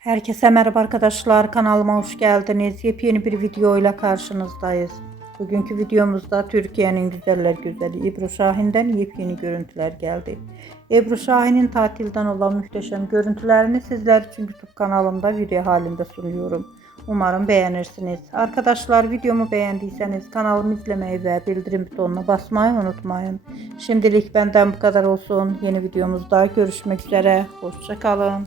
Herkese merhaba arkadaşlar, kanalıma hoş geldiniz. Yepyeni bir video ile karşınızdayız. Bugünkü videomuzda Türkiye'nin güzeller güzeli Ebru Şahin'den yepyeni görüntüler geldi. Ebru Şahin'in tatilden olan muhteşem görüntülerini sizler için YouTube kanalımda video halinde sunuyorum. Umarım beğenirsiniz. Arkadaşlar, videomu beğendiyseniz kanalımı izlemeyi ve bildirim butonuna basmayı unutmayın. Şimdilik benden bu kadar olsun. Yeni videomuzda görüşmek üzere. Hoşça kalın.